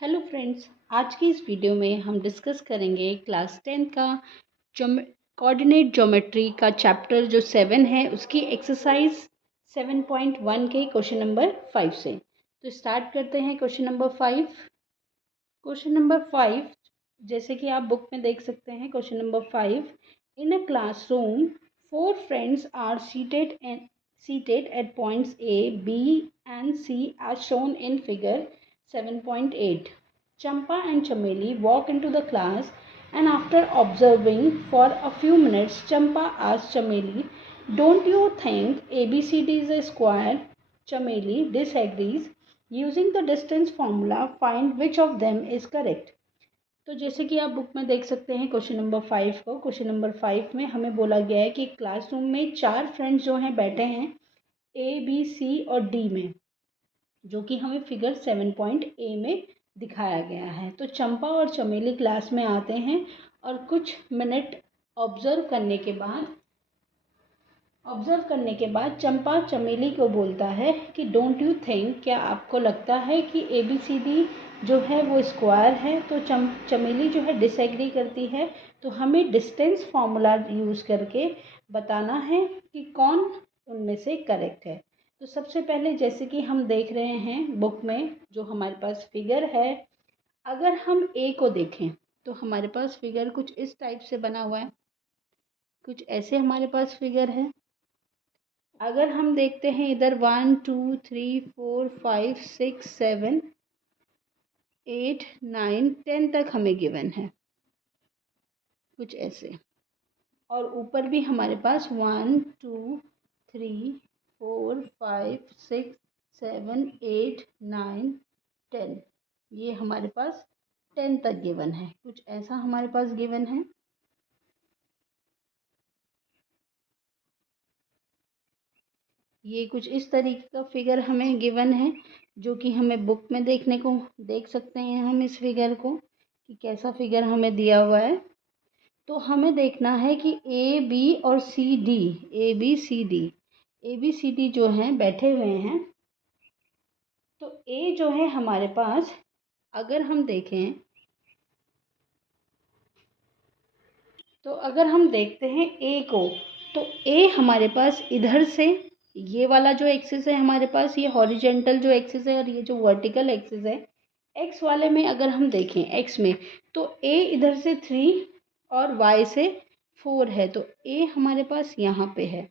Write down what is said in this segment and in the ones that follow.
Hello friends, आज की इस वीडियो में हम डिस्कस करेंगे क्लास 10 का कोऑर्डिनेट ज्योमेट्री का चैप्टर जो 7 है उसकी एक्सरसाइज 7.1 के क्वेश्चन नंबर 5 से। तो स्टार्ट करते हैं क्वेश्चन नंबर 5। क्वेश्चन नंबर 5 जैसे कि आप बुक में देख सकते हैं। Question number 5, in a classroom 4 friends are seated at points A, B and C as shown in figure 7.8. Champa and Chameli walk into the class and after observing for a few minutes, Champa asks Chameli, "Don't you think ABCD is a square?" Chameli disagrees. Using the distance formula, find which of them is correct. तो जैसे कि आप book में देख सकते हैं question number 5 को। Question number 5 में हमें बोला गया है कि क्लासरूम में 4 फ्रेंड्स जो हैं बैठे हैं ए, बी, सी और डी में, जो कि हमें फिगर 7.A में दिखाया गया है। तो चंपा और चमेली क्लास में आते हैं और कुछ मिनट ऑब्जर्व करने के बाद चंपा चमेली को बोलता है कि डोंट यू थिंक, क्या आपको लगता है कि ABCD जो है वो स्क्वायर है। तो चमेली जो है डिसएग्री करती है। तो हमें डिस्टेंस फार्मूला यूज़ करके बताना है कि कौन उनमें से करेक्ट है। तो सबसे पहले जैसे कि हम देख रहे हैं बुक में जो हमारे पास फिगर है, अगर हम ए को देखें तो हमारे पास फिगर कुछ इस टाइप से बना हुआ है, कुछ ऐसे हमारे पास फिगर है। अगर हम देखते हैं इधर 1 2 3 4 5 6 7 8 9 10 तक हमें गिवन है, कुछ ऐसे। और ऊपर भी हमारे पास 1 2 3 4 5 6 7 8 9 10, ये हमारे पास 10 तक गिवन है, कुछ ऐसा हमारे पास गिवन है। ये कुछ इस तरीके का फिगर हमें गिवन है, जो कि हमें बुक में देख सकते हैं हम इस फिगर को कि कैसा फिगर हमें दिया हुआ है। तो हमें देखना है कि ए बी और C D, A B C D जो हैं बैठे हुए हैं। तो ए जो है हमारे पास, अगर हम देखें तो अगर हम देखते हैं ए को, तो ए हमारे पास इधर से, ये वाला जो एक्सिस है हमारे पास, ये हॉरिजेंटल जो एक्सिस है और ये जो वर्टिकल एक्सिस है, एक्स वाले में अगर हम देखें एक्स में, तो ए इधर से 3 और वाई से 4 है। तो ए हमारे पास यहाँ पे है,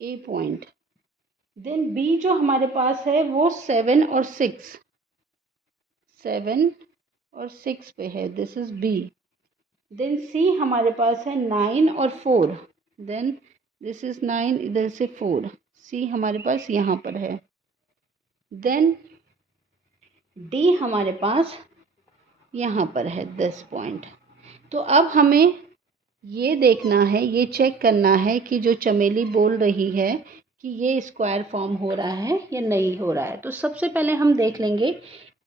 ए पॉइंट। देन बी जो हमारे पास है वो 7 और 6 पे है, दिस इज बी। देन सी हमारे पास है 9 और 4, देन दिस इज 9, इधर से 4, सी हमारे पास यहाँ पर है। देन डी हमारे पास यहाँ पर है 10 पॉइंट। तो अब हमें ये देखना है, ये चेक करना है कि जो चमेली बोल रही है कि ये स्क्वायर फॉर्म हो रहा है या नहीं हो रहा है। तो सबसे पहले हम देख लेंगे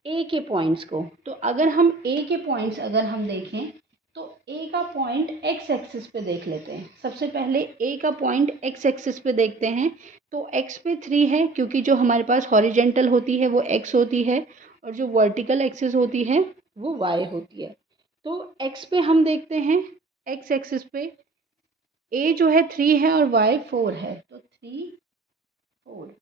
ए के पॉइंट्स को। तो अगर हम ए के पॉइंट्स अगर हम देखें तो ए का पॉइंट एक्स एक्सिस पे देख लेते हैं। सबसे पहले ए का पॉइंट एक्स एक्सिस पे देखते हैं। तो एक्स पे 3 है, क्योंकि जो हमारे पास हॉरिजेंटल होती है वो एक्स होती है और जो वर्टिकल एक्सिस होती है वो वाई होती है। तो एक्स पे हम देखते हैं, एक्स एक्सिस पे ए जो है 3 है और वाई 4 है। तो 3 4,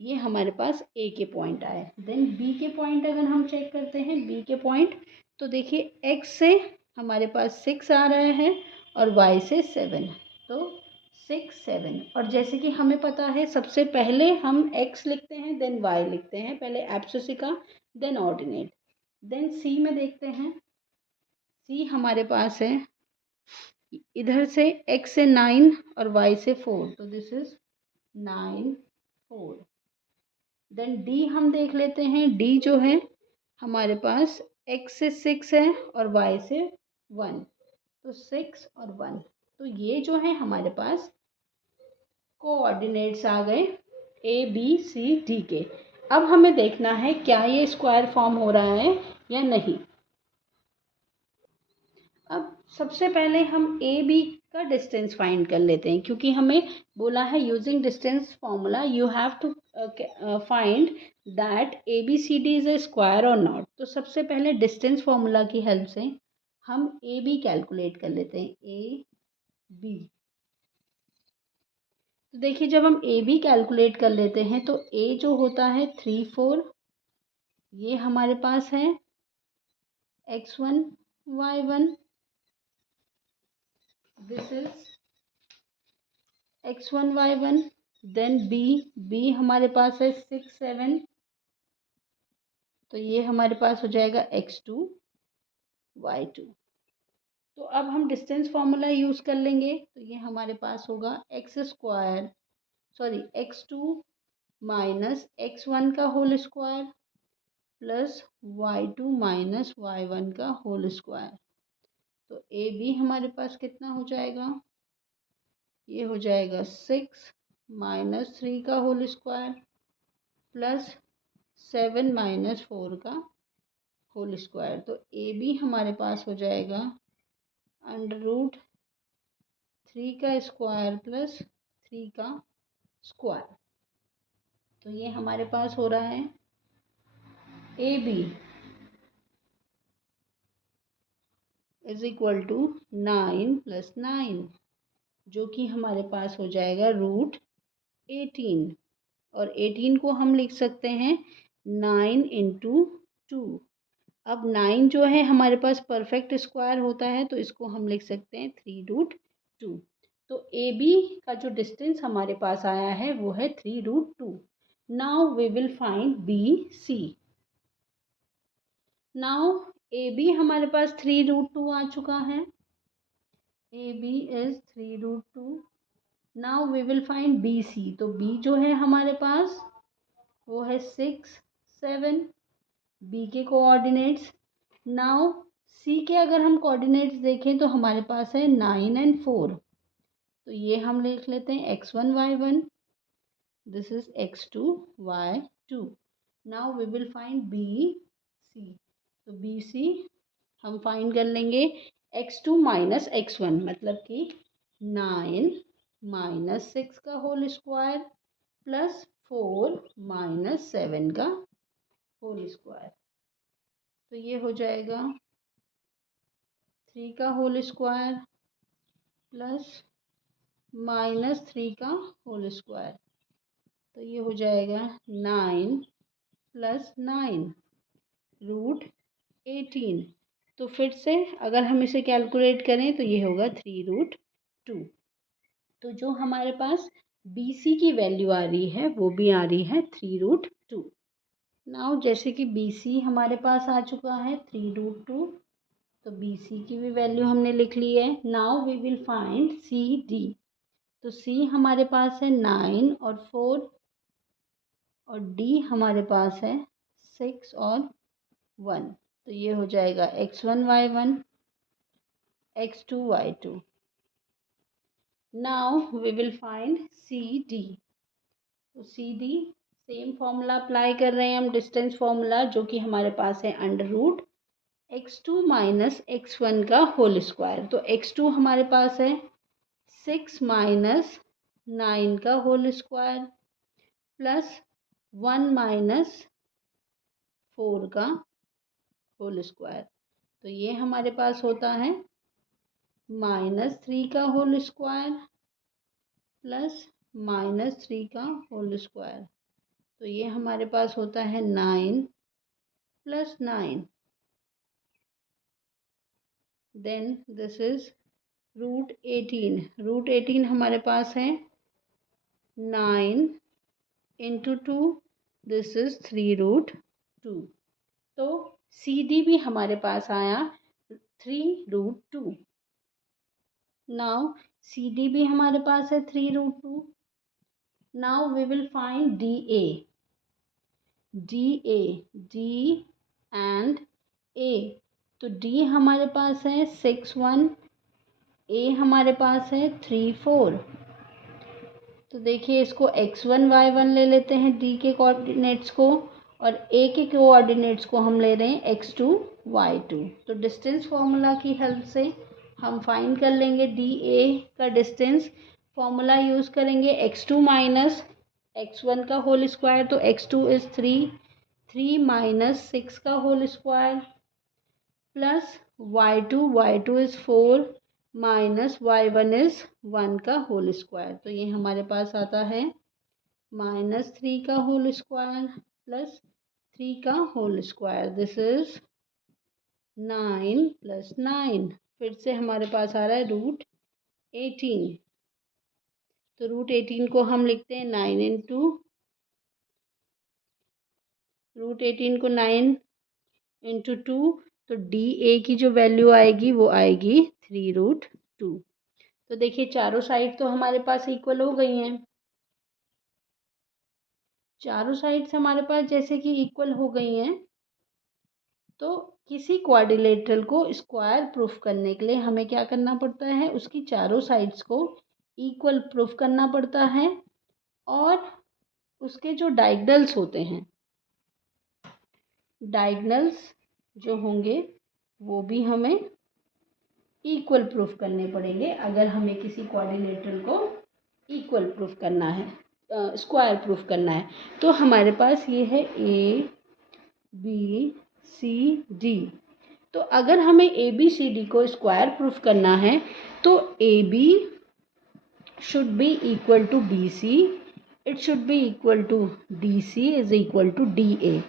ये हमारे पास ए के पॉइंट आए। देन बी के पॉइंट अगर हम चेक करते हैं, बी के पॉइंट, तो देखिए एक्स से हमारे पास 6 आ रहा है और वाई से 7, तो 6 7। और जैसे कि हमें पता है सबसे पहले हम एक्स लिखते हैं देन वाई लिखते हैं, पहले एब्सिसिका देन ऑर्डिनेट। देन सी में देखते हैं, सी हमारे पास है इधर से x से 9 और y से 4, तो दिस इज 9 4। देन डी हम देख लेते हैं, डी जो है हमारे पास x से 6 है और y से 1, तो 6 और 1। तो ये जो है हमारे पास कोऑर्डिनेट्स आ गए ए बी सी डी के। अब हमें देखना है क्या ये स्क्वायर फॉर्म हो रहा है या नहीं। अब सबसे पहले हम ए बी का डिस्टेंस फाइंड कर लेते हैं, क्योंकि हमें बोला है using distance formula you have to find that A B C D is a square और नॉट। तो सबसे पहले डिस्टेंस फॉर्मूला की हेल्प से हम ए बी कैलकुलेट कर लेते हैं, ए बी। तो देखिए जब हम ए बी कैलकुलेट कर लेते हैं तो ए जो होता है 3 4, ये हमारे पास है x1 y1, this is x1 y1। Then B हमारे पास है 6 7, तो ये हमारे पास हो जाएगा x2 y2। तो अब हम डिस्टेंस फार्मूला यूज़ कर लेंगे, तो ये हमारे पास होगा x2 माइनस x1 का whole square plus y2 minus y1 का होल स्क्वायर। तो ए बी हमारे पास कितना हो जाएगा, ये हो जाएगा 6 माइनस 3 का होल स्क्वायर प्लस 7 माइनस 4 का होल स्क्वायर। तो ए बी हमारे पास हो जाएगा √3 का स्क्वायर प्लस 3 का स्क्वायर। तो ये हमारे पास हो रहा है A B is equal to 9 + 9, जो कि हमारे पास हो जाएगा √18। और 18 को हम लिख सकते हैं 9 × 2। अब 9 जो है हमारे पास परफेक्ट स्क्वायर होता है, तो इसको हम लिख सकते हैं 3√2। तो ए बी का जो डिस्टेंस हमारे पास आया है वो है 3√2। Now we will find B C. Now A B हमारे पास 3√2 आ चुका है, A B is 3√2। Now we will find B C. तो बी जो है हमारे पास वो है 6 7, बी के कोऑर्डिनेट्स। नाउ सी के अगर हम कोऑर्डिनेट्स देखें तो हमारे पास है 9 और 4। तो ये हम लिख लेते हैं x1 y1, this is x2 y2। Now we will find B C. तो बी सी हम फाइंड कर लेंगे x2 माइनस x1, मतलब कि 9 माइनस 6 का होल स्क्वायर प्लस 4 माइनस 7 का होल स्क्वायर। तो ये हो जाएगा 3 का होल स्क्वायर प्लस माइनस 3 का होल स्क्वायर। तो ये हो जाएगा 9 + 9 √18। तो फिर से अगर हम इसे कैलकुलेट करें तो ये होगा 3√2। तो जो हमारे पास बी सी की वैल्यू आ रही है वो भी आ रही है 3√2। नाउ जैसे कि बी सी हमारे पास आ चुका है 3√2, तो बी सी की भी वैल्यू हमने लिख ली है। Now we will find C D. तो सी हमारे पास है 9 और 4, और डी हमारे पास है 6 और 1। तो ये हो जाएगा x1 y1, x2 y2। Now we will find C D. तो C D same formula apply कर रहे हैं हम, डिस्टेंस फॉर्मूला, जो कि हमारे पास है √x2 माइनस x1 का होल स्क्वायर। तो x2 हमारे पास है 6 माइनस 9 का होल स्क्वायर प्लस 1 माइनस 4 का होल स्क्वायर। तो ये हमारे पास होता है -3 का होल स्क्वायर प्लस -3 का होल स्क्वायर। तो ये हमारे पास होता है 9 + 9। Then this is √18। √18 हमारे पास है 9 × 2, दिस इज 3√2। तो सी डी भी हमारे पास आया 3√2। नाउ सी डी भी हमारे पास है 3√2। Now we will find D A. D and A. तो डी हमारे पास है 6 1, ए हमारे पास है 3 4। तो देखिए इसको x1 y1 ले लेते हैं डी के कोऑर्डिनेट्स को, और ए के कोऑर्डिनेट्स को हम ले रहे हैं x2 y2। तो डिस्टेंस फॉर्मूला की हेल्प से हम फाइंड कर लेंगे डी ए का डिस्टेंस। फॉर्मूला यूज़ करेंगे x2 माइनस x1 का होल स्क्वायर, तो x2 इज़ 3 माइनस 6 का whole square plus y2 is 4 minus y1 is 1 का होल स्क्वायर। तो ये हमारे पास आता है -3 का होल स्क्वायर प्लस 3 का whole square. This is 9 plus 9। फिर से हमारे पास आ रहा है √18। तो √18 को हम लिखते हैं 9 इंटू √18 को 9 इंटू 2, तो डी ए की जो वैल्यू आएगी वो आएगी 3√2। तो देखिए चारों साइड तो हमारे पास इक्वल हो गई हैं। चारों साइड्स हमारे पास जैसे कि इक्वल हो गई हैं, तो किसी क्वाड्रिलेटरल को स्क्वायर प्रूफ करने के लिए हमें क्या करना पड़ता है, उसकी चारों साइड्स को इक्वल प्रूफ करना पड़ता है और उसके जो डायगोनल्स होते हैं, डायगोनल्स जो होंगे वो भी हमें इक्वल प्रूफ करने पड़ेंगे अगर हमें किसी क्वाड्रिलेटरल को इक्वल प्रूफ करना है, स्क्वायर प्रूफ करना है। तो हमारे पास ये है ए बी सी डी। तो अगर हमें ए बी सी डी को स्क्वायर प्रूफ करना है तो A B should be equal to B C, it should be equal to D C is equal to D A.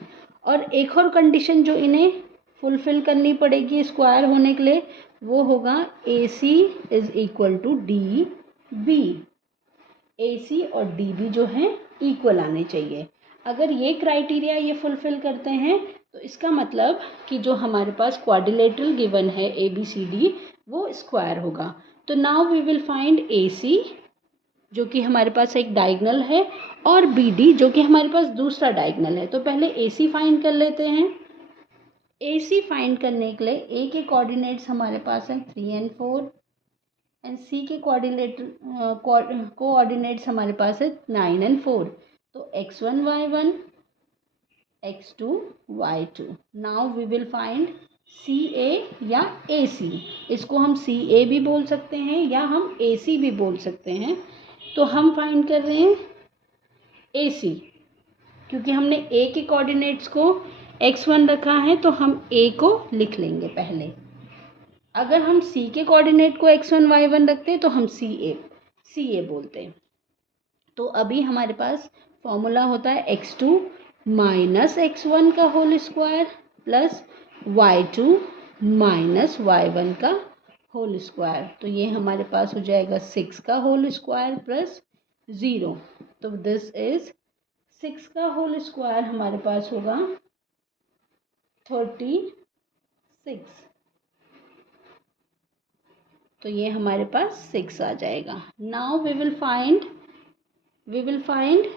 और एक और कंडीशन जो इन्हें फुलफिल करनी पड़ेगी स्क्वायर होने के लिए, वो होगा A C is equal to D B. A C और डी बी जो हैं इक्वल आने चाहिए। अगर ये क्राइटेरिया ये फुलफिल करते हैं तो इसका मतलब कि जो हमारे पास क्वाड्रिलेटरल गिवन है ए बी सी डी वो स्क्वायर होगा। तो now we will find A सी जो कि हमारे पास एक डायगोनल है और बी डी जो कि हमारे पास दूसरा डायगोनल है। तो पहले ए सी फाइंड कर लेते हैं। ए सी फाइंड करने के लिए ए के कोऑर्डिनेट्स हमारे पास हैं 3 और 4 एंड सी के कोऑर्डिनेट्स हमारे पास है 9 और 4। तो x1 y1 x2 y2। Now we will find C A या ए सी। इसको हम सी ए भी बोल सकते हैं या हम ए सी भी बोल सकते हैं। तो हम फाइंड कर रहे हैं ए सी, क्योंकि हमने ए के कोऑर्डिनेट्स को x1 रखा है तो हम ए को लिख लेंगे पहले। अगर हम सी के कोऑर्डिनेट को x1 y1 रखते हैं तो हम सी ए बोलते हैं। तो अभी हमारे पास फॉर्मूला होता है x2 माइनस x1 का whole square plus y2 minus y1 का होल स्क्वायर। तो ये हमारे पास हो जाएगा 6 का होल स्क्वायर प्लस 0। तो दिस इज 6 का होल स्क्वायर हमारे पास होगा 36। तो ये हमारे पास 6 आ जाएगा। नाउ वी विल फाइंड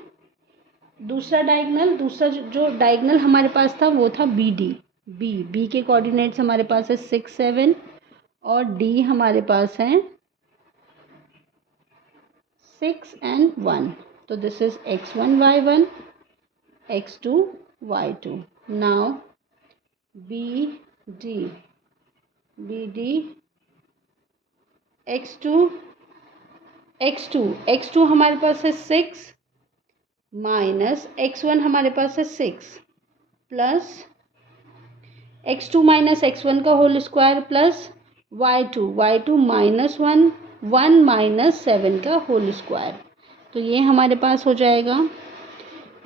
दूसरा डायगोनल। दूसरा जो डायगोनल हमारे पास था वो था बी डी। बी के कोऑर्डिनेट्स हमारे पास है 6 7 और डी हमारे पास है 6 and 1। तो this is x1 y1 x2 y2। Now B D x2 हमारे पास है 6 माइनस x1 हमारे पास है 6 प्लस x2 माइनस x1 का whole square plus y2 minus 1 minus 7 का होल स्क्वायर। तो ये हमारे पास हो जाएगा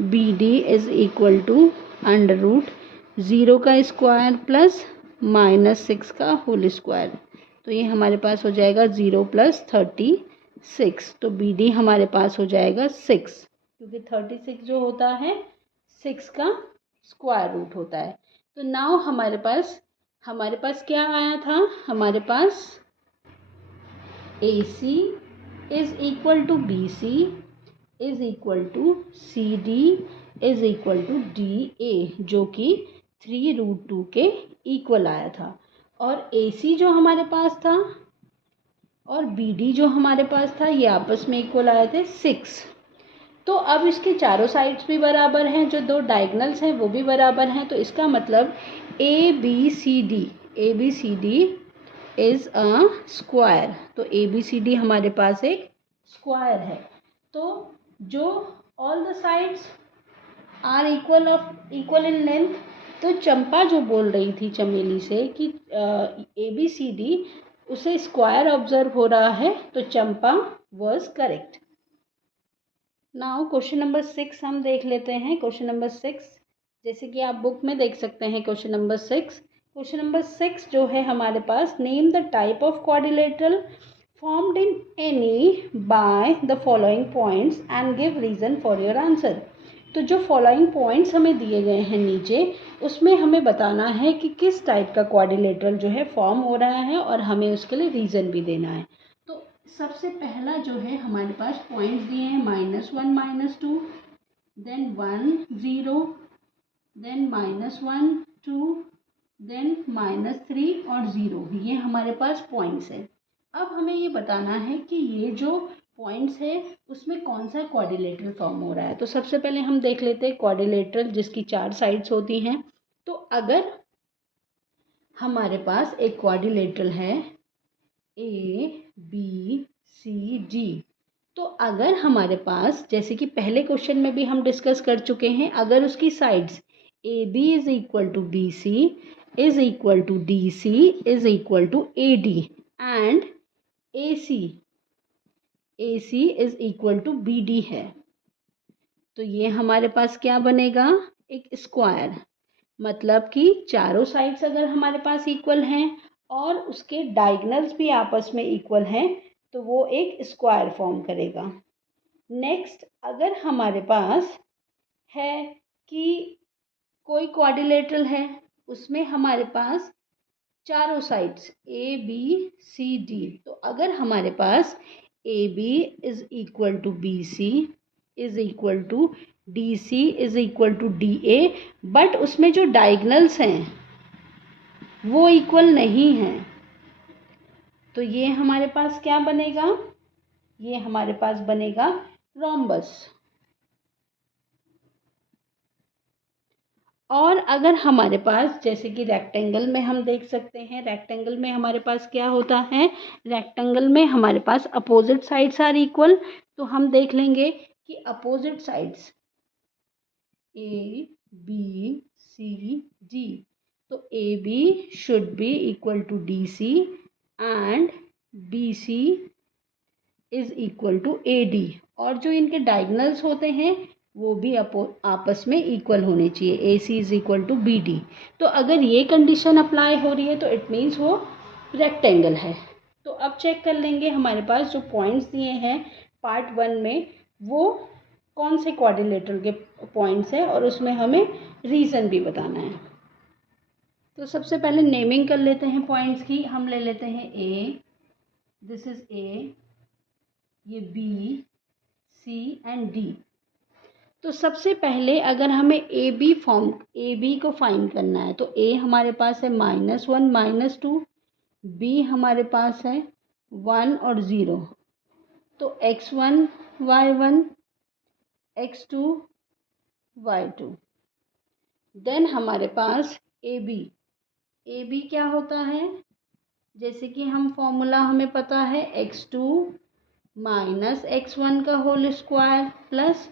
B D is equal to √0 का स्क्वायर प्लस -6 का होल स्क्वायर। तो ये हमारे पास हो जाएगा 0 प्लस 36। तो बी डी हमारे पास हो जाएगा 6, क्योंकि 36 जो होता है 6 का स्क्वायर रूट होता है। तो नाउ हमारे पास क्या आया था, हमारे पास A C is equal to B C is equal to C D is equal to D A, जो कि 3√2 के इक्वल आया था। और ए सी जो हमारे पास था और बी डी जो हमारे पास था ये आपस में इक्वल आए थे 6। तो अब इसके चारों साइड्स भी बराबर हैं, जो दो डायगोनल्स हैं वो भी बराबर हैं। तो इसका मतलब A B C D is a square. तो ABCD हमारे पास एक स्क्वायर है। तो जो all the sides are equal in length, तो चंपा जो बोल रही थी चमेली से कि ABCD उसे स्क्वायर ऑब्जर्व हो रहा है, तो Champa was correct. Now question number 6 हम देख लेते हैं। क्वेश्चन नंबर 6 जैसे कि आप बुक में देख सकते हैं। क्वेश्चन नंबर 6, क्वेश्चन नंबर 6 जो है हमारे पास, name the type of quadrilateral formed in any by the following points and give reason for your answer. तो जो फॉलोइंग पॉइंट्स हमें दिए गए हैं नीचे, उसमें हमें बताना है कि किस टाइप का क्वाड्रिलेटरल जो है फॉर्म हो रहा है और हमें उसके लिए रीज़न भी देना है। तो सबसे पहला जो है हमारे पास पॉइंट्स दिए हैं -1 -2, देन 1 0, देन -1 2, देन -3 और 0। ये हमारे पास पॉइंट्स हैं। अब हमें ये बताना है कि ये जो पॉइंट्स है उसमें कौन सा क्वाड्रिलेटरल फॉर्म हो रहा है। तो सबसे पहले हम देख लेते हैं क्वाड्रिलेटरल जिसकी 4 साइड्स होती हैं। तो अगर हमारे पास एक क्वाड्रिलेटरल है ABCD, तो अगर हमारे पास, जैसे कि पहले क्वेश्चन में भी हम डिस्कस कर चुके हैं, अगर उसकी sides AB is equal to BC is equal to DC is equal to AD and AC is equal to BD है, तो ये हमारे पास क्या बनेगा, एक स्क्वायर। मतलब कि चारों साइड्स अगर हमारे पास इक्वल हैं और उसके डायगोनल्स भी आपस में इक्वल हैं, तो वो एक स्क्वायर फॉर्म करेगा। नेक्स्ट, अगर हमारे पास है कि कोई क्वाड्रिलेटरल है, उसमें हमारे पास चारों साइड्स ABCD, तो अगर हमारे पास AB is equal to BC is equal to DC is equal to DA, but उसमें जो डायगोनल्स हैं वो इक्वल नहीं हैं, तो ये हमारे पास क्या बनेगा, ये हमारे पास बनेगा रोम्बस। और अगर हमारे पास, जैसे कि रेक्टेंगल में हम देख सकते हैं, रेक्टेंगल में हमारे पास क्या होता है, रेक्टेंगल में हमारे पास अपोजिट साइड्स आर इक्वल, तो हम देख लेंगे कि अपोजिट साइड्स ABCD, तो AB should be equal to DC and BC is equal to AD, और जो इनके डायगोनल्स होते हैं वो भी आपस में इक्वल होने चाहिए, AC is equal to BD। तो अगर ये कंडीशन अप्लाई हो रही है तो इट मीन्स वो रेक्टेंगल है। तो अब चेक कर लेंगे हमारे पास जो पॉइंट्स दिए हैं पार्ट 1 में, वो कौन से क्वाड्रिलेटरल के पॉइंट्स हैं और उसमें हमें रीज़न भी बताना है। तो सबसे पहले नेमिंग कर लेते हैं पॉइंट्स की। हम ले लेते हैं A, दिस इज A, ये B, C एंड D। तो सबसे पहले अगर हमें AB को फाइंड करना है, तो A हमारे पास है -1 -2, B हमारे पास है 1 और 0, तो x1 y1 x2 y2। Then हमारे पास AB क्या होता है, जैसे कि हम फॉर्मूला हमें पता है, x2 माइनस x1 का whole square plus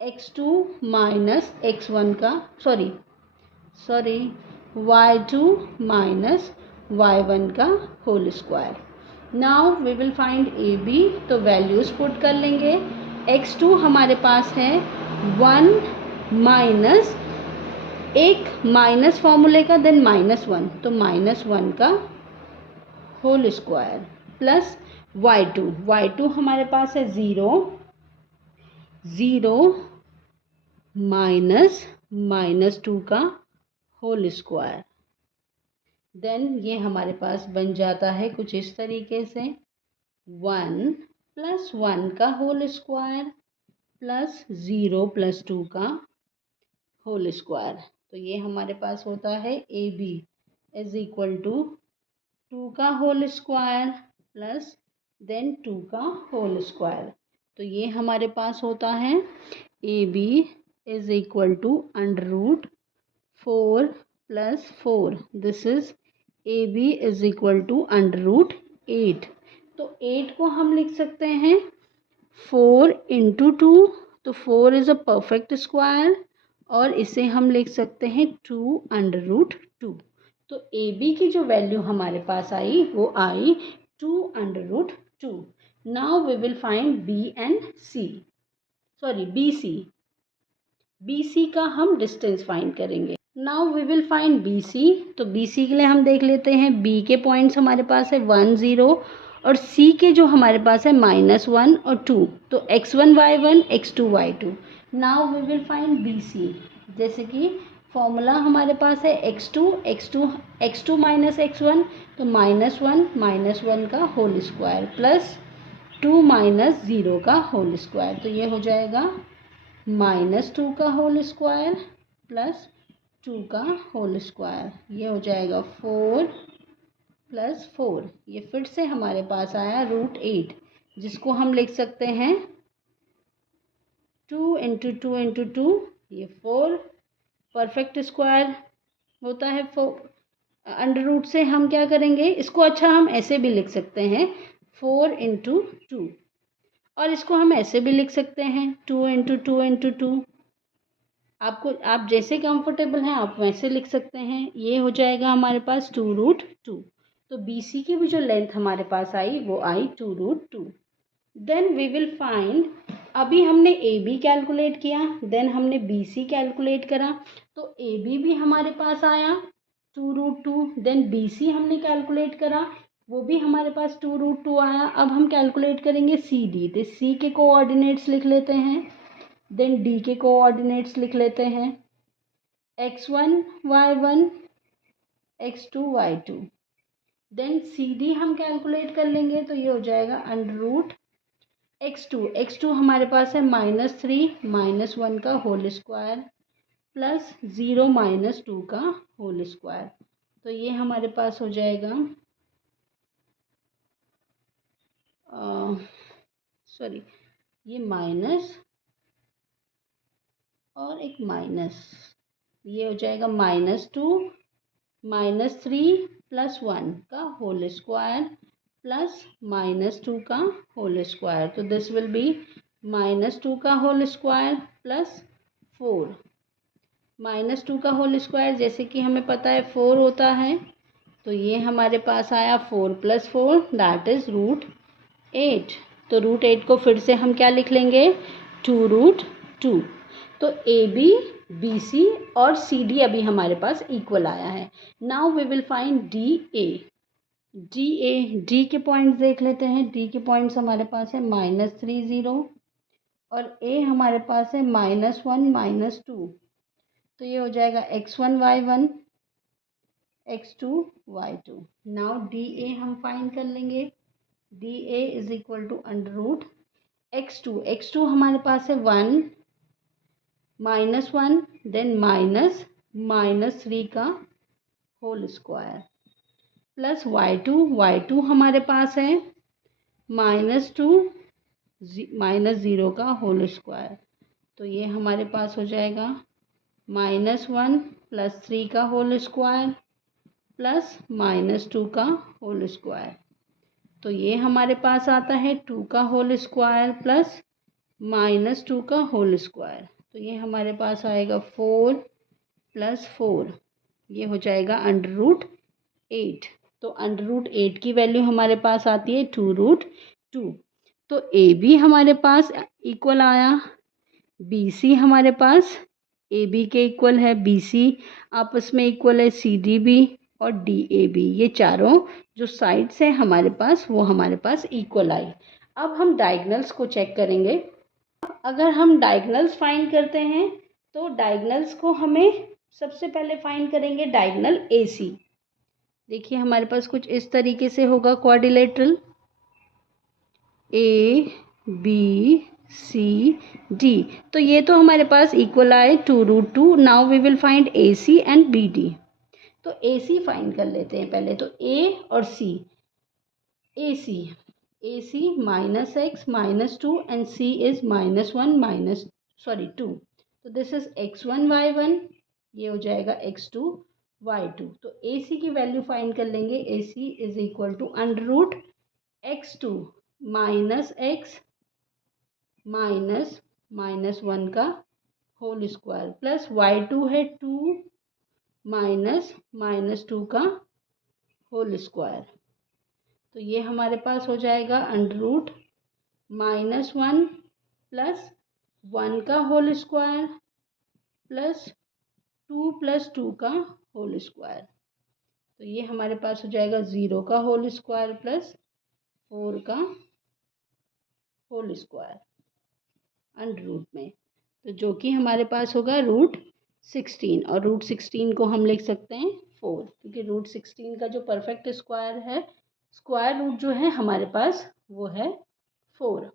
x2 minus x1 का y2 माइनस y1 का whole square. Now we will find AB, तो वैल्यूज़ पुट कर लेंगे। x2 हमारे पास है 1 माइनस, एक माइनस फॉर्मूले का, देन -1, तो -1 का होल स्क्वायर प्लस y2 हमारे पास है 0 माइनस -2 का होल स्क्वायर। देन ये हमारे पास बन जाता है कुछ इस तरीके से, 1 + 1 का होल स्क्वायर प्लस 0 + 2 का होल स्क्वायर। तो ये हमारे पास होता है AB इज इक्वल टू 2 का होल स्क्वायर प्लस देन 2 का होल स्क्वायर। तो ये हमारे पास होता है AB is equal to √4 + 4, this is A B is equal to √8। तो 8 को हम लिख सकते हैं 4 इंटू 2, तो 4 इज़ अ परफेक्ट स्क्वायर, और इसे हम लिख सकते हैं 2√2। तो ए बी की जो वैल्यू हमारे पास आई वो आई 2√2। Now we will find B and C, sorry B C. B C का हम डिस्टेंस फाइंड करेंगे। Now we will find B C. तो बी सी के लिए हम देख लेते हैं, बी के पॉइंट्स हमारे पास है 1 0, और सी के जो हमारे पास है -1 और 2। तो x1 y1 x2 y2। Now we will find B C. जैसे कि फॉर्मूला हमारे पास है x2 माइनस x1, तो -1 का होल स्क्वायर प्लस 2 माइनस 0 का होल स्क्वायर। तो ये हो जाएगा -2 का होल स्क्वायर प्लस 2 का होल स्क्वायर। ये हो जाएगा 4 प्लस 4। ये फिर से हमारे पास आया √8, जिसको हम लिख सकते हैं 2 इंटू 2 इंटू 2, ये 4 परफेक्ट स्क्वायर होता है। √8 से हम क्या करेंगे इसको, अच्छा हम ऐसे भी लिख सकते हैं 4 इंटू 2, और इसको हम ऐसे भी लिख सकते हैं 2 इंटू 2 इंटू 2। आप जैसे कंफर्टेबल हैं आप वैसे लिख सकते हैं। ये हो जाएगा हमारे पास 2√2। तो बी सी की भी जो लेंथ हमारे पास आई वो आई 2√2। देन वी विल फाइंड, अभी हमने ए बी कैलकुलेट किया, देन हमने बी सी कैलकुलेट करा, तो ए बी भी हमारे पास आया 2√2। देन बी सी हमने कैलकुलेट करा, वो भी हमारे पास 2√2 आया। अब हम कैलकुलेट करेंगे सी डी। तो सी के कोऑर्डिनेट्स लिख लेते हैं, देन डी के कोऑर्डिनेट्स लिख लेते हैं, x1 y1 x2 y2। Then C D हम कैलकुलेट कर लेंगे, तो ये हो जाएगा √x2 हमारे पास है -3 -1 का होल स्क्वायर प्लस 0 -2 का होल स्क्वायर। तो ये हमारे पास हो जाएगा, सॉरी ये माइनस और एक माइनस, ये हो जाएगा -2 -3 प्लस 1 का होल स्क्वायर प्लस -2 का होल स्क्वायर। तो दिस विल बी -2 का होल स्क्वायर प्लस 4। -2 का होल स्क्वायर जैसे कि हमें पता है 4 होता है, तो ये हमारे पास आया 4 + 4 दैट इज़ √8। तो √8 को फिर से हम क्या लिख लेंगे 2√2। तो ए बी बी सी और सी डी अभी हमारे पास इक्वल आया है। Now we will find D A. D के पॉइंट्स देख लेते हैं। डी के पॉइंट्स हमारे पास है -3 0, और ए हमारे पास है -1 -2। तो ये हो जाएगा x1 y1 x2 y2। Now D A हम फाइंड कर लेंगे, D A is equal to √x2 हमारे पास है 1 -1, देन -3 का होल स्क्वायर प्लस y2 हमारे पास है -2 -0 का होल स्क्वायर। तो ये हमारे पास हो जाएगा -1 + 3 का होल स्क्वायर प्लस -2 का होल स्क्वायर। तो ये हमारे पास आता है 2 का होल स्क्वायर प्लस -2 का होल स्क्वायर। तो ये हमारे पास आएगा 4 + 4, ये हो जाएगा √8। तो √8 की वैल्यू हमारे पास आती है 2√2। तो ए बी हमारे पास इक्वल आया, बी सी हमारे पास ए बी के इक्वल है, बी सी आपस में इक्वल है सी डी बी और डी ए बी। ये चारों जो साइड्स हैं हमारे पास वो हमारे पास इक्वल आई। अब हम डायगनल्स को चेक करेंगे। अगर हम डायगनल्स फाइंड करते हैं तो डायगनल्स को हमें सबसे पहले फाइंड करेंगे डायगनल ए सी। देखिए हमारे पास कुछ इस तरीके से होगा quadrilateral A B C D. तो ये तो हमारे पास इक्वल आए 2√2। Now we will find A C and B D. तो ए सी फाइंड कर लेते हैं पहले। तो ए और सी, ए सी -x -2 एंड सी इज -1 -2। तो दिस इज x1 y1, ये हो जाएगा x2 y2। तो AC की वैल्यू फाइंड कर लेंगे। AC is equal to under root x2 minus x minus -1 का होल स्क्वायर प्लस y2 है 2 माइनस -2 का होल स्क्वायर। तो ये हमारे पास हो जाएगा अंडर रूट -1 प्लस 1 का होल स्क्वायर प्लस 2 का होल स्क्वायर। तो ये हमारे पास हो जाएगा 0 का होल स्क्वायर प्लस 4 का होल स्क्वायर अंडर रूट में। तो जो कि हमारे पास होगा रूट 16, और रूट 16 को हम लिख सकते हैं 4, क्योंकि रूट 16 का जो परफेक्ट स्क्वायर है, स्क्वायर रूट जो है हमारे पास वो है 4।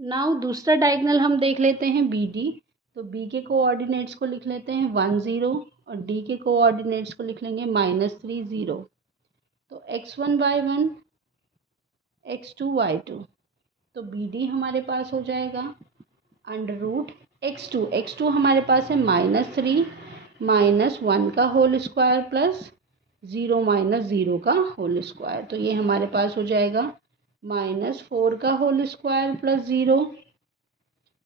नाउ दूसरा डायगोनल हम देख लेते हैं BD। तो B के कोऑर्डिनेट्स को लिख लेते हैं 1 0 और D के कोऑर्डिनेट्स को लिख लेंगे -3 0। तो x1 y1 x2 y2। तो BD हमारे पास हो जाएगा अंडर रूट x2 हमारे पास है -3 -1 का होल स्क्वायर प्लस 0 -0 का होल स्क्वायर। तो ये हमारे पास हो जाएगा -4 का होल स्क्वायर प्लस 0।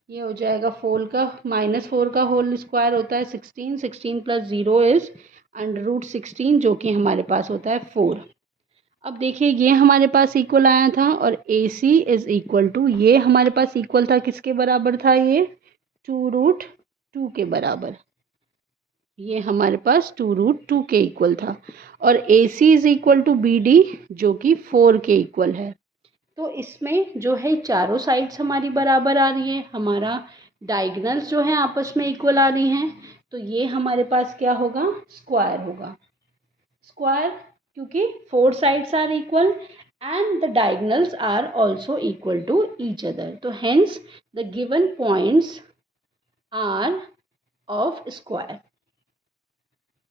ये हो जाएगा 4 का -4 का होल स्क्वायर होता है 16, 16 प्लस 0 इज अंडर रूट 16, जो कि हमारे पास होता है 4। अब देखिए ये हमारे पास इक्वल आया था, और AC इज इक्वल टू, ये हमारे पास इक्वल था किसके बराबर था, ये 2√2 के बराबर। ये हमारे पास 2√2 के इक्वल था, और AC is equal to BD जो कि 4 के इक्वल है। तो इसमें जो है चारों साइड्स हमारी बराबर आ रही है, हमारा डायगोनल्स जो है आपस में इक्वल आ रही हैं। तो ये हमारे पास क्या होगा, स्क्वायर होगा। स्क्वायर क्योंकि 4 sides are equal and the diagonals are also equal to each other. तो hence the given points are of square.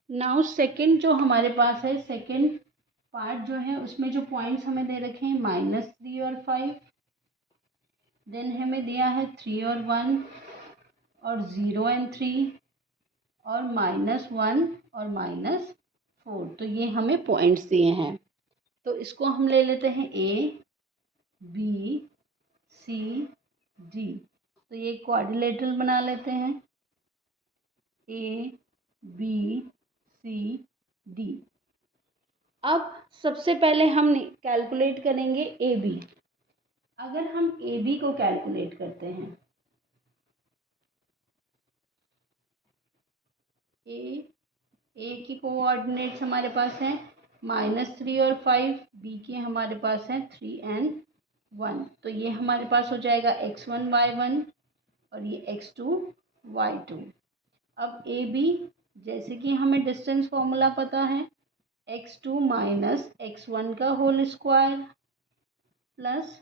Now second जो हमारे पास है, second पार्ट जो है उसमें जो पॉइंट्स हमें दे रखे हैं -3 और 5, देन हमें दिया है 3 और 1 और 0 and 3 और -1 और -4। तो ये हमें पॉइंट्स दिए हैं। तो इसको हम ले लेते हैं A B C D। तो ये क्वाड्रिलेटरल बना लेते हैं A B C D। अब सबसे पहले हम कैलकुलेट करेंगे AB। अगर हम AB को कैलकुलेट करते हैं, A की कोऑर्डिनेट्स हमारे पास हैं -3 और 5, B के हमारे पास हैं 3 and 1। तो ये हमारे पास हो जाएगा x1 y1 और ये x2 y2। अब AB, जैसे कि हमें डिस्टेंस फॉर्मूला पता है, x2 माइनस x1 का whole square plus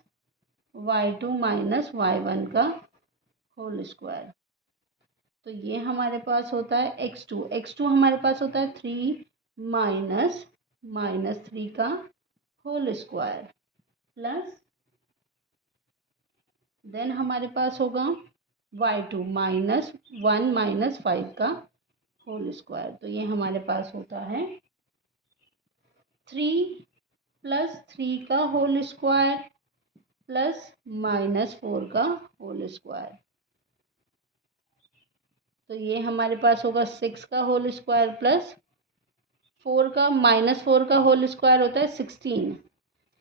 y2 minus y1 का होल स्क्वायर। तो ये हमारे पास होता है x2 हमारे पास होता है 3 माइनस -3 का होल स्क्वायर प्लस, देन हमारे पास होगा y2 -1 माइनस 5 का होल स्क्वायर। तो ये हमारे पास होता है 3 प्लस 3 का होल स्क्वायर प्लस -4 का होल स्क्वायर। तो ये हमारे पास होगा 6 का होल स्क्वायर प्लस 4 का -4 का होल स्क्वायर होता है 16।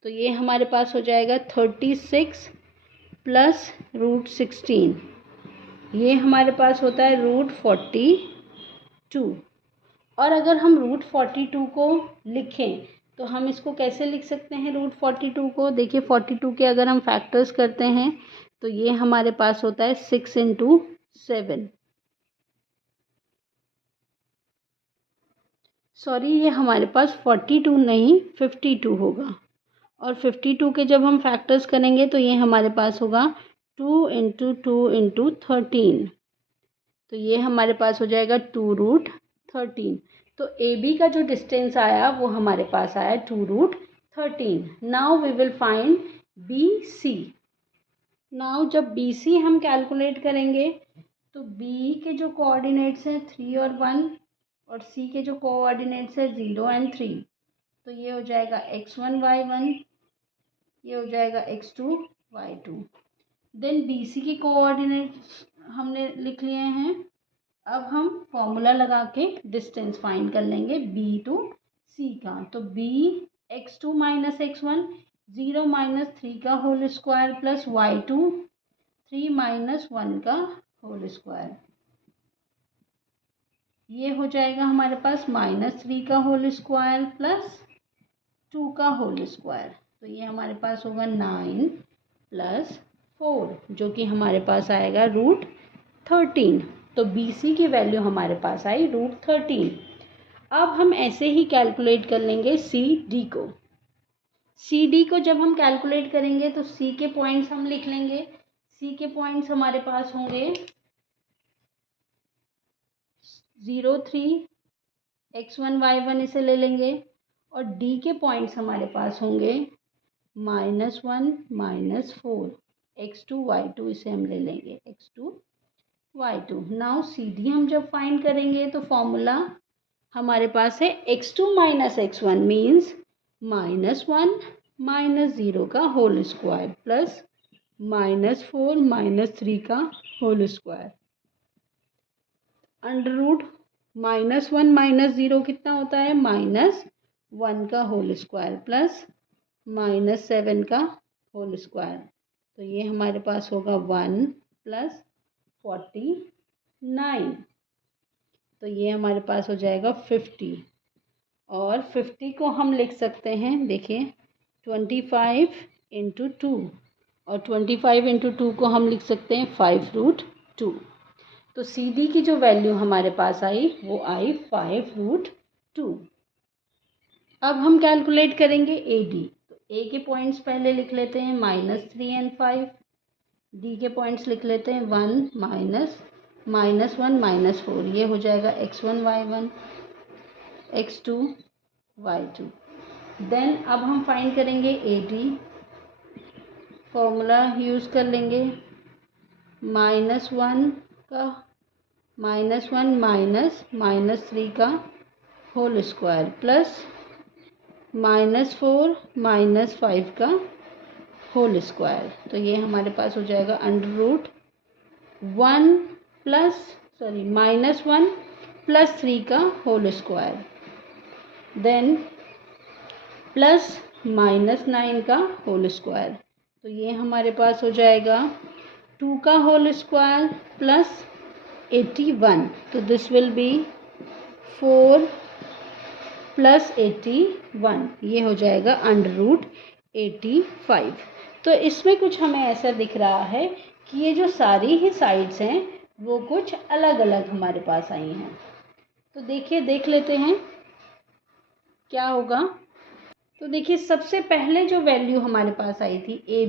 तो ये हमारे पास हो जाएगा 36 प्लस √16। ये हमारे पास होता है √42। और अगर हम √42 को लिखें तो हम इसको कैसे लिख सकते हैं √42 को। देखिए 42 के अगर हम फैक्टर्स करते हैं तो ये हमारे पास होता है 6 × 7। सॉरी, ये हमारे पास 42 नहीं 52 होगा, और 52 के जब हम फैक्टर्स करेंगे तो ये हमारे पास होगा 2 × 2 × 13। तो ये हमारे पास हो जाएगा 2√13। तो AB का जो डिस्टेंस आया वो हमारे पास आया 2√13। Now we will find BC। Now जब BC हम कैलकुलेट करेंगे तो B के जो कोऑर्डिनेट्स हैं 3 और 1, और सी के जो कोऑर्डिनेट्स है 0 एंड 3, तो ये हो जाएगा x1 y1, ये हो जाएगा x2 y2। Then B C के कोऑर्डिनेट्स हमने लिख लिए हैं। अब हम फॉर्मूला लगा के डिस्टेंस फाइंड कर लेंगे बी टू सी का। तो B x2 minus x1 0 minus 3 का whole square plus y2 3 minus 1 का होल स्क्वायर, ये हो जाएगा हमारे पास -3 का होल स्क्वायर प्लस 2 का होल स्क्वायर। तो ये हमारे पास होगा 9 प्लस 4, जो कि हमारे पास आएगा √13। तो बी सी की वैल्यू हमारे पास आई √13। अब हम ऐसे ही कैलकुलेट कर लेंगे सी डी को। सी डी को जब हम कैलकुलेट करेंगे तो सी के पॉइंट्स हम लिख लेंगे। सी के पॉइंट्स हमारे पास होंगे 0 3 x1 y1 इसे ले लेंगे, और डी के पॉइंट्स हमारे पास होंगे -1 -4 x2 y2 इसे हम ले लेंगे x2 y2। Now C D हम जब फाइंड करेंगे तो फॉर्मूला हमारे पास है x2 माइनस x1 मीन्स -1 -0 का होल स्क्वायर प्लस -4 -3 का होल स्क्वायर। अंडर रूट -1 -0 कितना होता है, -1 का होल स्क्वायर प्लस -7 का होल स्क्वायर। तो ये हमारे पास होगा 1 प्लस 49, तो ये हमारे पास हो जाएगा 50। और 50 को हम लिख सकते हैं, देखिए 25 × 2, और 25 × 2 को हम लिख सकते हैं 5√2। तो सी डी की जो वैल्यू हमारे पास आई वो आई 5√2। अब हम कैलकुलेट करेंगे ए डी। तो ए के पॉइंट्स पहले लिख लेते हैं -3 एंड 5, डी के पॉइंट्स लिख लेते हैं 1 -1 -4, ये हो जाएगा x1 y1 x2 y2। Then अब हम फाइंड करेंगे ए डी। फॉर्मूला यूज़ कर लेंगे -1 का -1 -3 का होल स्क्वायर प्लस -4 -5 का होल स्क्वायर। तो ये हमारे पास हो जाएगा अंडर रूट -1 प्लस 3 का होल स्क्वायर, देन प्लस -9 का होल स्क्वायर। तो ये हमारे पास हो जाएगा 2 का होल स्क्वायर प्लस 81। तो दिस विल बी 4 प्लस 81, ये हो जाएगा अंडर रूट 85। तो इसमें कुछ हमें ऐसा दिख रहा है कि ये जो सारी ही साइड्स हैं वो कुछ अलग अलग हमारे पास आई हैं। तो देखिए, देख लेते हैं क्या होगा। तो देखिए, सबसे पहले जो वैल्यू हमारे पास आई थी ए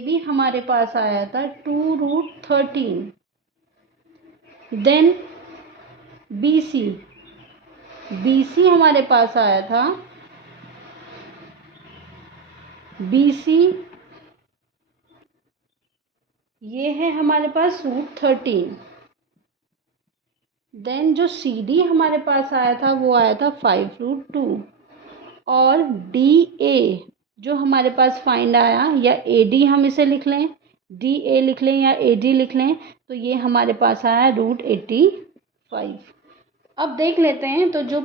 बी हमारे पास आया था 2√13। देन बी सी हमारे पास आया था, बी सी ये है हमारे पास √13। देन जो सी डी हमारे पास आया था वो आया था 5√2। और डी ए जो हमारे पास फाइंड आया, या ए डी हम इसे लिख लें, डी ए लिख लें या ए डी लिख लें, तो ये हमारे पास आया √85। अब देख लेते हैं, तो जो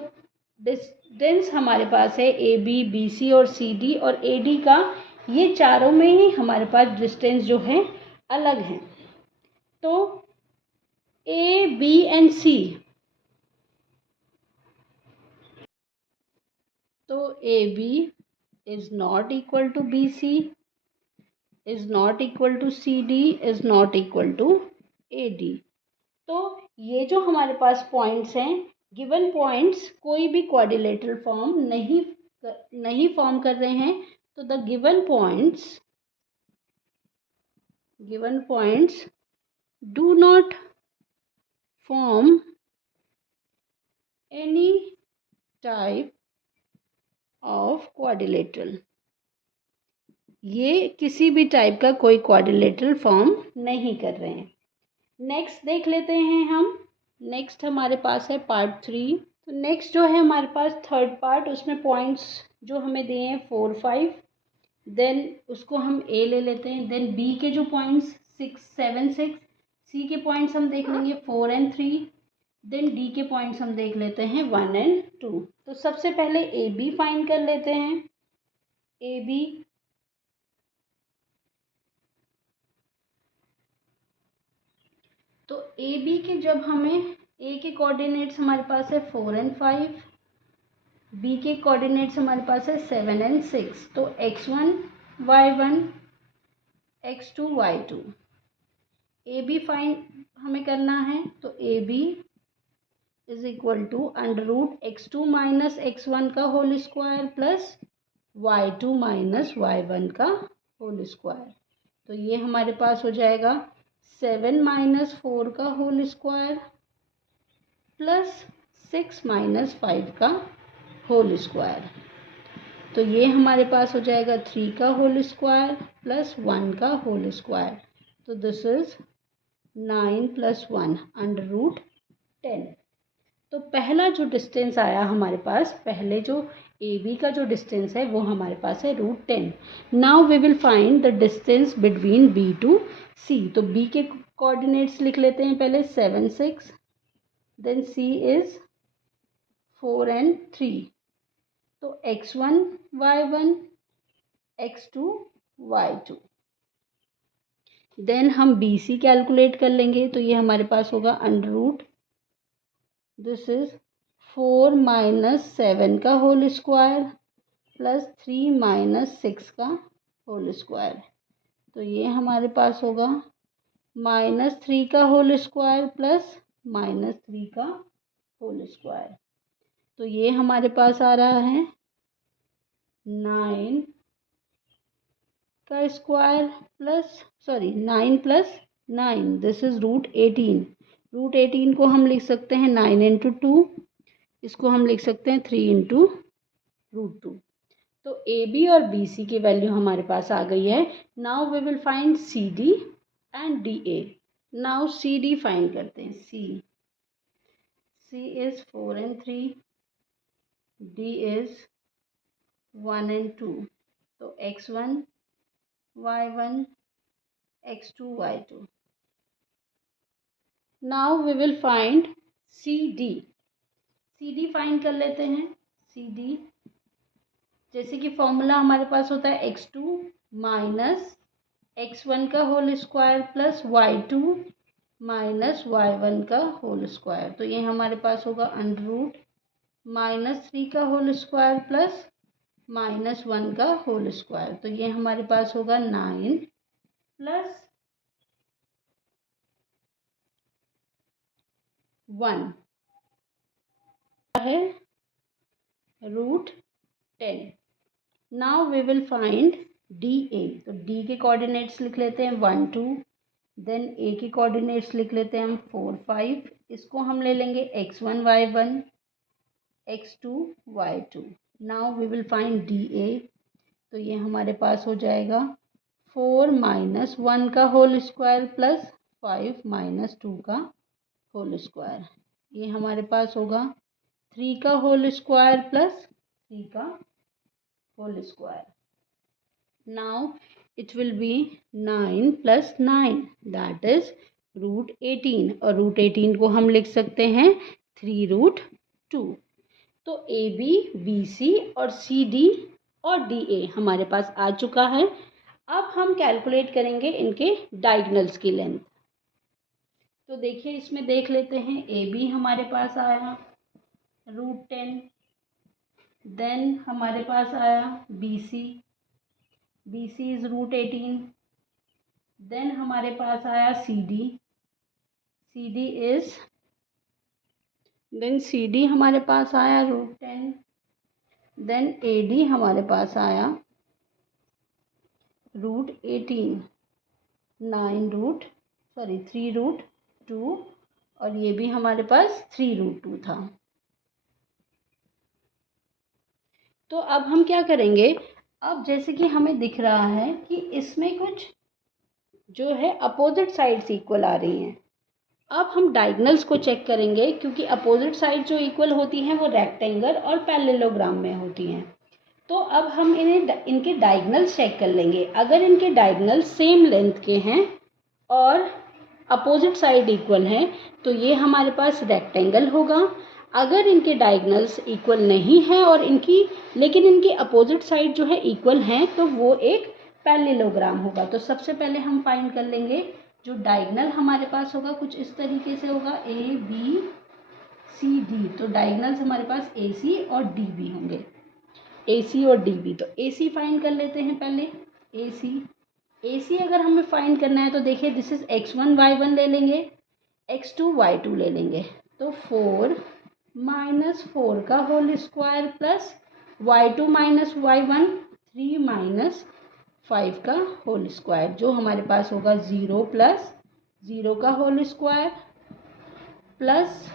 डिस्टेंस हमारे पास है ए बी बी सी और सी डी और ए डी का, ये चारों में ही हमारे पास डिस्टेंस जो है अलग हैं। तो ए बी एंड सी, तो A B is not equal to B C, is not equal to C D, is not equal to A D. तो ये जो हमारे पास पॉइंट्स हैं, गिवन पॉइंट्स कोई भी क्वाड्रिलेटरल फॉर्म नहीं फॉर्म कर रहे हैं। तो the given points do not form any type of quadrilateral, ये किसी भी टाइप का कोई क्वाड्रिलेटरल फॉर्म नहीं कर रहे हैं। नेक्स्ट देख लेते हैं हम नेक्स्ट हमारे पास है पार्ट 3। तो नेक्स्ट जो है हमारे पास थर्ड पार्ट, उसमें पॉइंट्स जो हमें दिए हैं 4, 5, देन उसको हम ए ले लेते हैं। देन बी के जो पॉइंट्स 6, 7, 6, सी के पॉइंट्स हम देख लेंगे 4 एंड 3, देन डी के पॉइंट्स हम देख लेते हैं 1 एंड 2। तो सबसे पहले ए बी फाइंड कर लेते हैं। ए बी, तो ए बी के जब हमें ए के कोऑर्डिनेट्स हमारे पास है 4 एंड 5, बी के कोऑर्डिनेट्स हमारे पास है 7 एंड 6। तो x1 y1 x2 y2 A B find हमें करना है। तो A B is equal to under root x2 minus x1 का whole square plus y2 minus y1 का होल स्क्वायर। तो ये हमारे पास हो जाएगा 7 माइनस 4 का होल स्क्वायर प्लस 6 माइनस 5 का होल स्क्वायर। तो ये हमारे पास हो जाएगा 3 का होल स्क्वायर प्लस 1 का होल स्क्वायर। तो this is 9 plus 1 under root 10। तो पहला जो डिस्टेंस आया हमारे पास, पहले जो ए बी का जो डिस्टेंस है वो हमारे पास है √10। Now we will find the distance between B to C. तो बी के कोऑर्डिनेट्स लिख लेते हैं पहले 7, 6, देन सी इज 4 एंड 3। तो x1 y1 x2 y2। Then हम बी सी कैलकुलेट कर लेंगे। तो ये हमारे पास होगा under root, this is 4 minus 7 का होल स्क्वायर प्लस 3 माइनस 6 का होल स्क्वायर। तो ये हमारे पास होगा -3 का होल स्क्वायर प्लस -3 का होल स्क्वायर। तो ये हमारे पास आ रहा है 9 का square plus 9 plus 9, this is √18। √18 को हम लिख सकते हैं 9 इंटू 2, इसको हम लिख सकते हैं 3 इंटू √2। तो ए बी और बी सी की वैल्यू हमारे पास आ गई है। Now we will find C D and D A. Now C D find करते हैं। C is 4 and 3, D is 1 and 2। तो x1 y1 x2 y2। Now we will find C D find कर लेते हैं। सी डी, जैसे कि formula हमारे पास होता है x2 माइनस x1 का whole square plus y2 minus y1 का होल स्क्वायर। तो ये हमारे पास होगा अंडर रूट -3 का होल स्क्वायर प्लस -1 का होल स्क्वायर। तो ये हमारे पास होगा 9 प्लस 1 है √10। Now we will find D A. तो डी के कोऑर्डिनेट्स लिख लेते हैं 1, 2, देन ए के कोऑर्डिनेट्स लिख लेते हैं हम 4, 5। इसको हम ले लेंगे x1 y1 x2 y2। Now we will find D A. तो ये हमारे पास हो जाएगा 4 माइनस 1 का होल स्क्वायर प्लस 5 माइनस 2 का होल स्क्वायर। ये हमारे पास होगा 3 का होल स्क्वायर प्लस 3 का whole square. Now it will be 9 plus 9, that is √18। और √18 को हम लिख सकते हैं 3√2। तो ए बी, बी सी और सी डी और डी ए हमारे पास आ चुका है। अब हम कैलकुलेट करेंगे इनके डायगोनल्स की लेंथ। तो देखिए इसमें देख लेते हैं। ए बी हमारे पास आया √10, देन हमारे पास आया बी सी इज √18, देन हमारे पास आया C D is, then C D हमारे पास आया √10, देन ए डी हमारे पास आया √18, 3√2, और ये भी हमारे पास 3√2 था। तो अब हम क्या करेंगे, अब जैसे कि हमें दिख रहा है कि इसमें कुछ जो है अपोजिट साइड्स इक्वल आ रही हैं। अब हम डायगनल्स को चेक करेंगे, क्योंकि अपोजिट साइड जो इक्वल होती हैं वो रेक्टेंगल और पैरेललोग्राम में होती हैं। तो अब हम इनके डायगनल्स चेक कर लेंगे। अगर इनके डायगनल्स सेम लेंथ के हैं और अपोजिट साइड इक्वल हैं तो ये हमारे पास रेक्टेंगल होगा। अगर इनके डायगनल्स इक्वल नहीं है और लेकिन इनकी अपोजिट साइड जो है इक्वल हैं तो वो एक पैरेललोग्राम होगा। तो सबसे पहले हम फाइंड कर लेंगे जो डायगनल हमारे पास होगा, कुछ इस तरीके से होगा ए बी सी डी। तो डायगनल्स हमारे पास ए सी और डी बी होंगे, ए सी और डी बी। तो ए सी फाइंड कर लेते हैं पहले। ए सी अगर हमें फाइंड करना है तो देखिए दिस इज x1 y1 ले लेंगे, x2 y2 ले लेंगे। तो 4 माइनस 4 का whole square plus y2 minus y1 3 minus 5 का होल स्क्वायर, जो हमारे पास होगा 0 प्लस 0 का होल स्क्वायर प्लस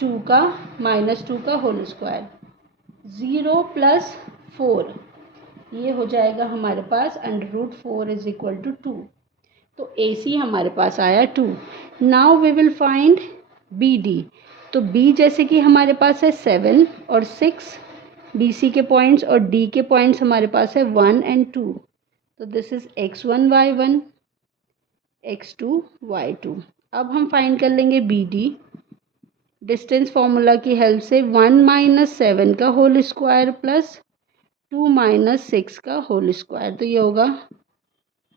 2 का माइनस 2 का होल स्क्वायर, 0 प्लस 4, ये हो जाएगा हमारे पास √4 इज इक्वल टू 2। तो ए सी हमारे पास आया 2। Now we will find B D. तो बी जैसे कि हमारे पास है 7 और 6 बी सी के पॉइंट्स, और डी के पॉइंट्स हमारे पास है 1 and 2। तो this is x1 y1 x2 y2। अब हम फाइंड कर लेंगे बी डी डिस्टेंस फॉर्मूला की हेल्प से। 1 माइनस 7 का होल स्क्वायर प्लस 2 माइनस 6 का होल स्क्वायर, तो ये होगा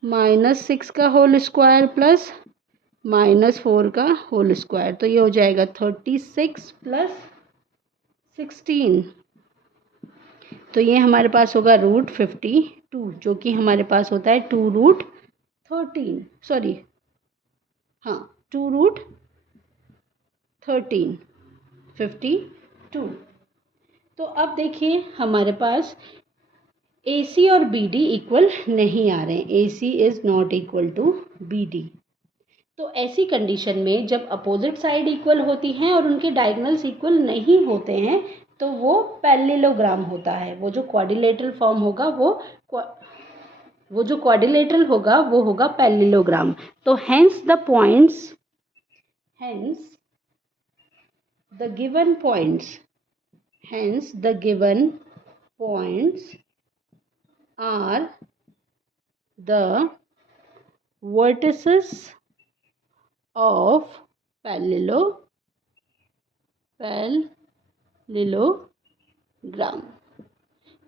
-6 का होल स्क्वायर प्लस -4 का होल स्क्वायर, तो ये हो जाएगा 36 प्लस 16। तो ये हमारे पास होगा √52, जो कि हमारे पास होता है 2√13, सॉरी हाँ 2√13 52। तो अब देखिए हमारे पास ए सी और बी डी इक्वल नहीं आ रहे हैं, A C is not equal to B D. तो ऐसी कंडीशन में जब अपोजिट साइड इक्वल होती हैं और उनके डायगनल्स इक्वल नहीं होते हैं तो वो पैरेललोग्राम होता है। वो जो क्वाड्रिलेटरल फॉर्म होगा वो होगा पैरेललोग्राम। तो hence the given points are the vertices of parallelogram.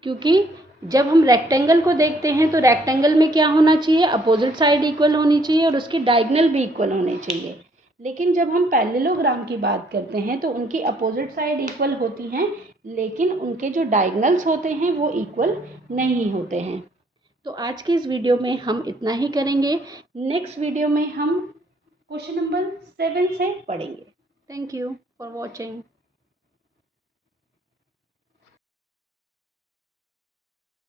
क्योंकि जब हम रेक्टेंगल को देखते हैं तो रेक्टेंगल में क्या होना चाहिए, अपोजिट साइड इक्वल होनी चाहिए और उसकी डायगोनल भी इक्वल होने चाहिए। लेकिन जब हम पैरेललोग्राम की बात करते हैं तो उनकी अपोजिट साइड इक्वल होती हैं लेकिन उनके जो डायगोनल्स होते हैं वो इक्वल नहीं होते हैं। तो आज की इस वीडियो में हम इतना ही करेंगे। नेक्स्ट वीडियो में हम क्वेश्चन नंबर 7 से पढ़ेंगे। Thank you for watching.